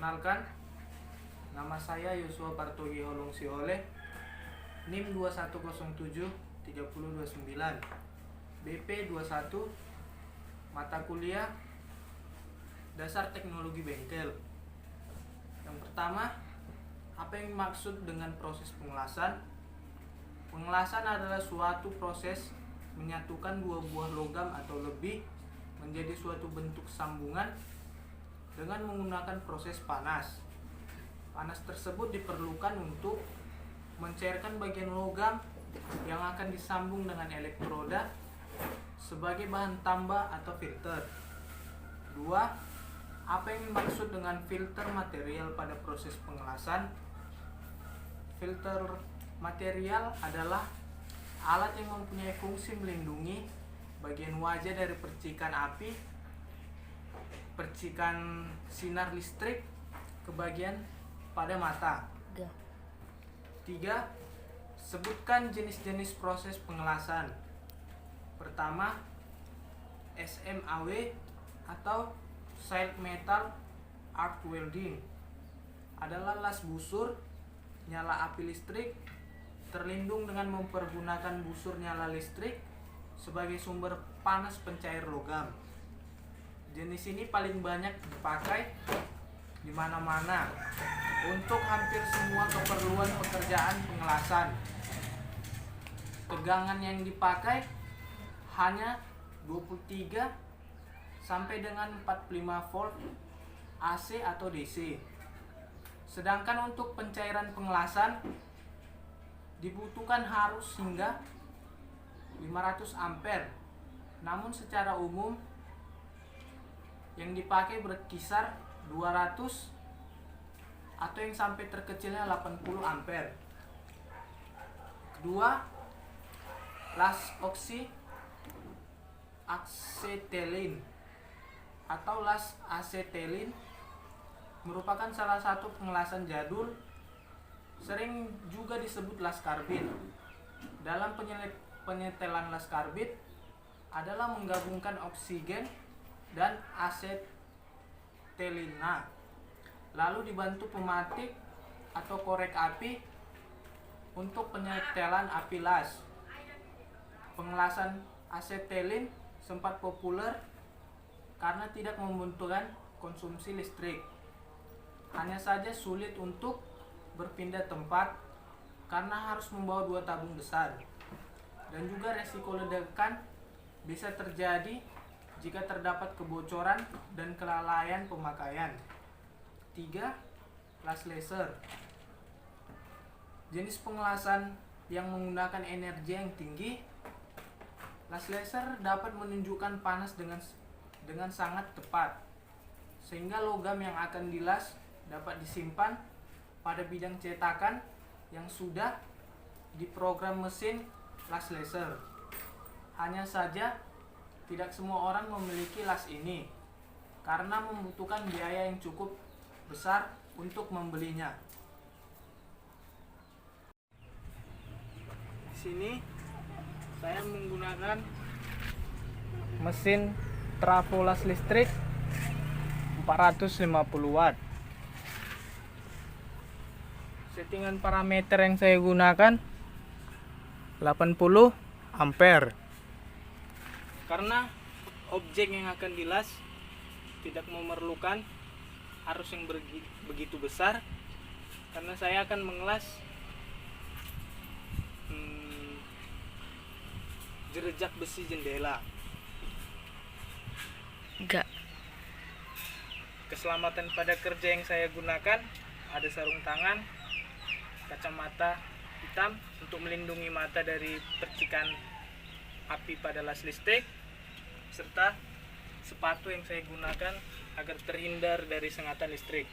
Perkenalkan, nama saya Yosua Partogi Holong Siole, NIM 21073029, BP 21, mata kuliah Dasar Teknologi Bengkel. Yang pertama, apa yang dimaksud dengan proses pengelasan? Pengelasan adalah suatu proses menyatukan dua buah logam atau lebih menjadi suatu bentuk sambungan dengan menggunakan proses panas. Panas tersebut diperlukan untuk mencairkan bagian logam yang akan disambung dengan elektroda sebagai bahan tambah atau filter. 2. Apa yang dimaksud dengan filter material pada proses pengelasan? Filter material adalah alat yang mempunyai fungsi melindungi bagian wajah dari percikan api, percikan sinar listrik ke bagian pada mata. 3. Sebutkan jenis-jenis proses pengelasan. Pertama, SMAW atau Silk Metal Arc Welding adalah las busur nyala api listrik terlindung dengan mempergunakan busur nyala listrik sebagai sumber panas pencair logam. Jenis ini paling banyak dipakai di mana-mana untuk hampir semua keperluan pekerjaan pengelasan. Tegangan yang dipakai hanya 23 sampai dengan 45 volt AC atau DC. Sedangkan untuk pencairan pengelasan dibutuhkan harus hingga 500 ampere. Namun secara umum yang dipakai berkisar 200 atau yang sampai terkecilnya 80 ampere. Kedua, las oksi asetelin atau las asetelin merupakan salah satu pengelasan jadul, sering juga disebut las karbit. Dalam penyetelan las karbit adalah menggabungkan oksigen dan asetelina, lalu dibantu pematik atau korek api untuk penyetelan api las. Pengelasan asetelin sempat populer karena tidak membutuhkan konsumsi listrik. Hanya saja sulit untuk berpindah tempat karena harus membawa 2 tabung besar. Dan juga resiko ledakan bisa terjadi jika terdapat kebocoran dan kelalaian pemakaian. 3. Las laser. Jenis pengelasan yang menggunakan energi yang tinggi. Las laser dapat menunjukkan panas dengan sangat tepat, sehingga logam yang akan dilas dapat disimpan pada bidang cetakan yang sudah diprogram mesin las laser. Hanya saja tidak semua orang memiliki las ini karena membutuhkan biaya yang cukup besar untuk membelinya. Di sini saya menggunakan mesin trafo las listrik 450 watt. Settingan parameter yang saya gunakan 80 ampere. Karena objek yang akan dilas tidak memerlukan arus yang begitu besar, karena saya akan mengelas jerejak besi jendela. Keselamatan pada kerja yang saya gunakan ada sarung tangan, kacamata hitam untuk melindungi mata dari percikan api pada las listrik, serta sepatu yang saya gunakan agar terhindar dari sengatan listrik.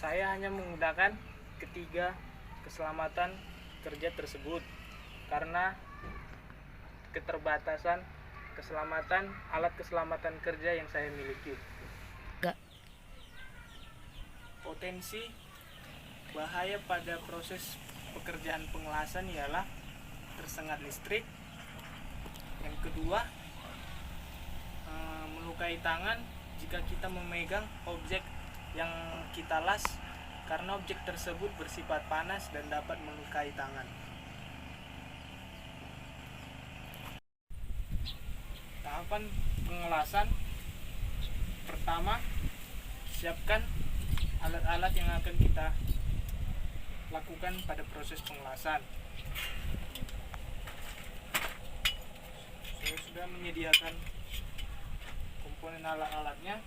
Saya hanya menggunakan ketiga keselamatan kerja tersebut karena keterbatasan alat keselamatan kerja yang saya miliki. Potensi bahaya pada proses pekerjaan pengelasan ialah tersengat listrik. Yang kedua, melukai tangan jika kita memegang objek yang kita las, karena objek tersebut bersifat panas dan dapat melukai tangan. Tahapan pengelasan pertama, siapkan alat-alat yang akan kita lakukan pada proses pengelasan. Saya sudah menyediakan komponen alat-alatnya.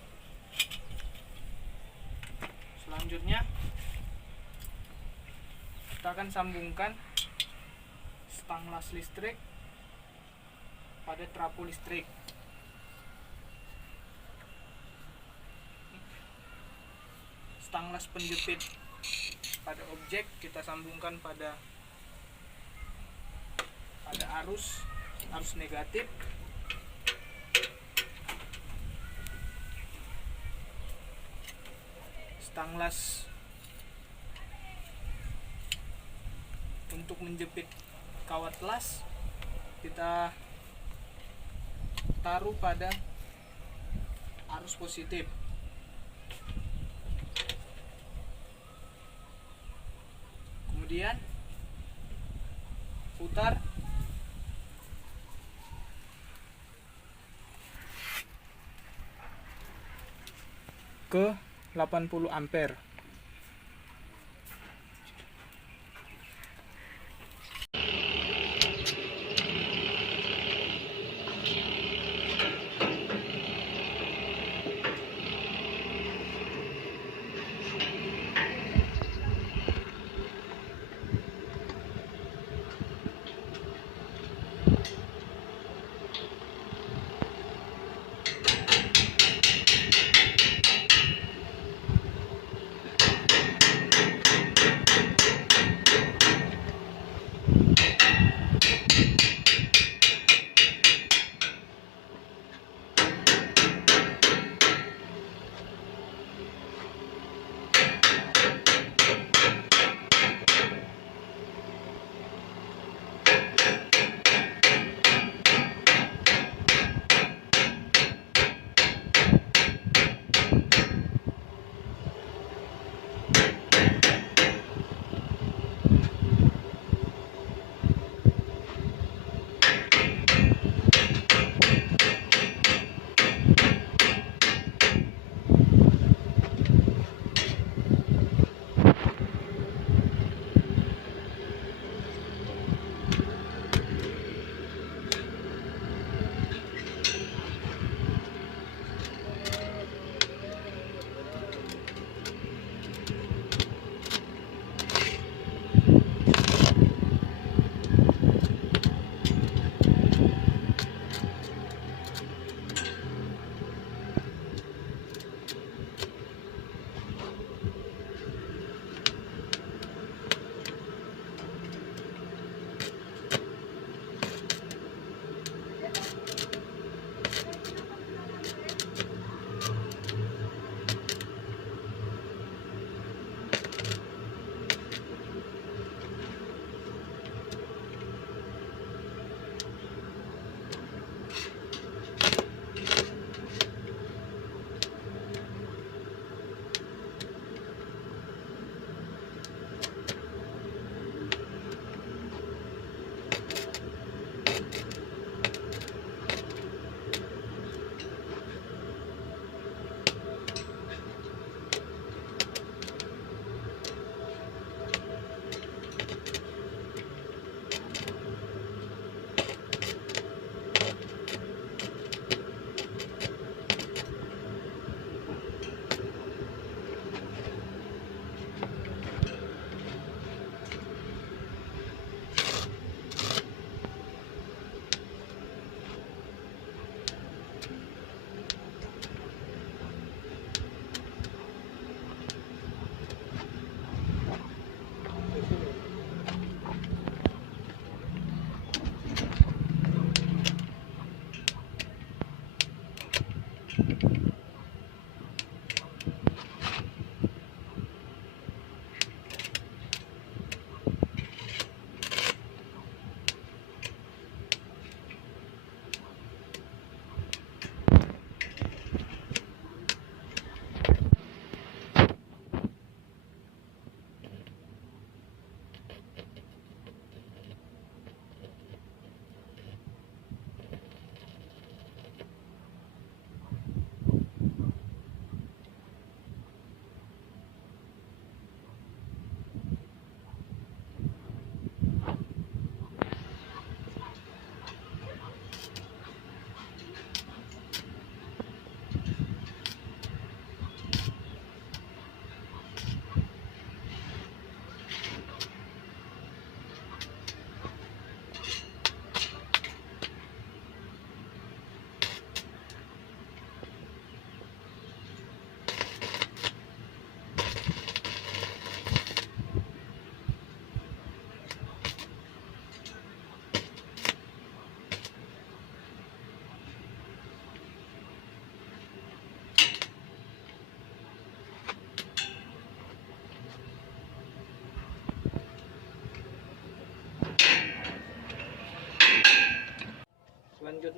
Selanjutnya kita akan sambungkan stang las listrik pada trafo listrik. Stang las penjepit pada objek kita sambungkan pada arus negatif. Stang las untuk menjepit kawat las kita taruh pada arus positif. Kemudian putar ke 80 ampere.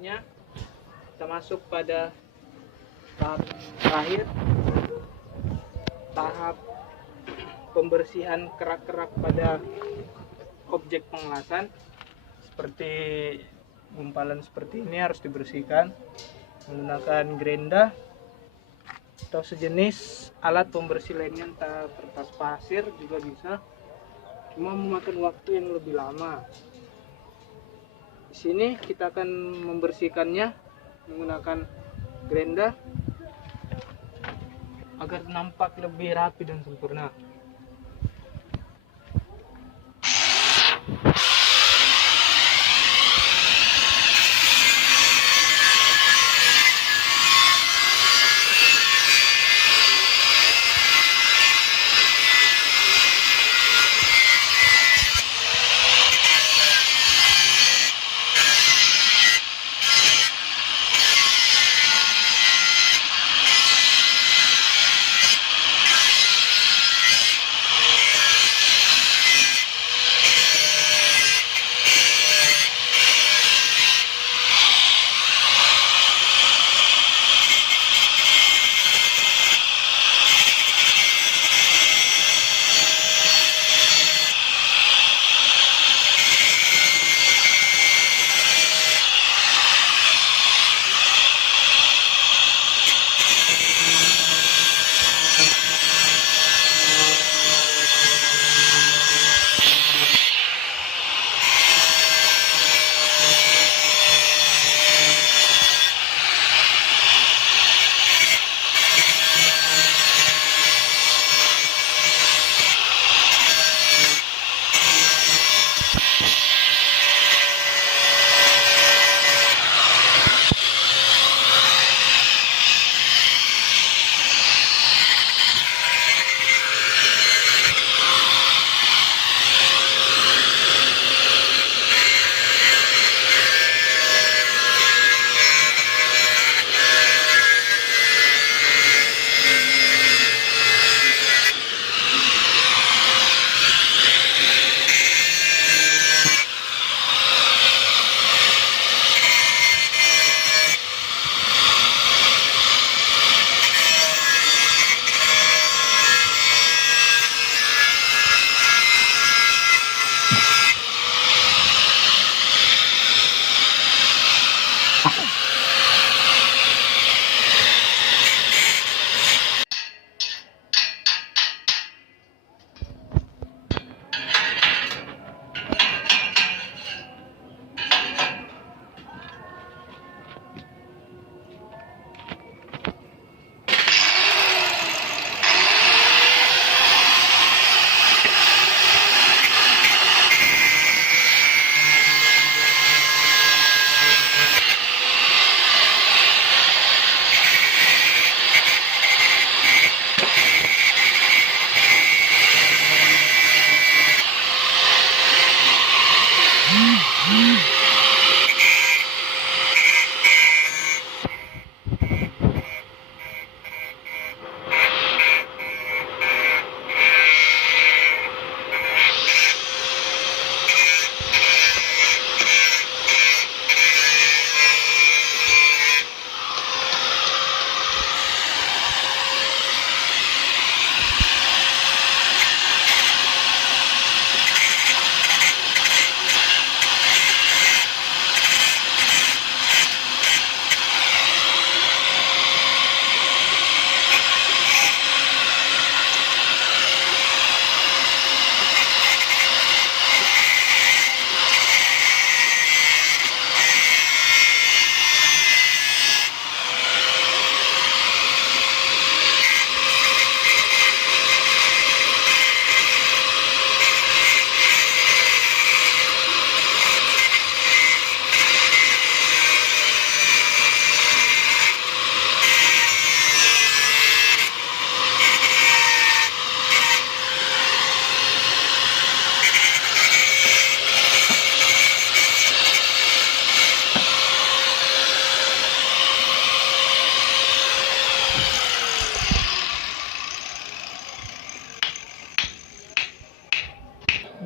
selanjutnya kita masuk pada tahap terakhir, tahap pembersihan kerak-kerak pada objek pengelasan. Seperti gumpalan seperti ini harus dibersihkan menggunakan gerenda atau sejenis alat pembersih lainnya, entah kertas pasir juga bisa, cuma memakan waktu yang lebih lama. Di sini kita akan membersihkannya menggunakan gerenda agar nampak lebih rapi dan sempurna.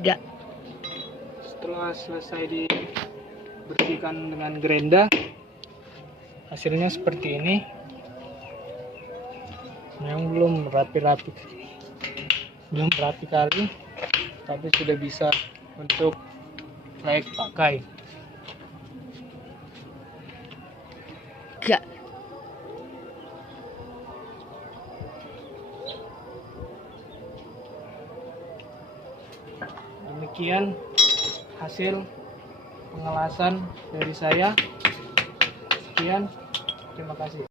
Ya. Setelah selesai dibersihkan dengan gerenda, hasilnya seperti ini. Yang belum rapi-rapi kali, tapi sudah bisa untuk layak pakai. Ga. Demikian hasil pengelasan dari saya. Sekian, terima kasih.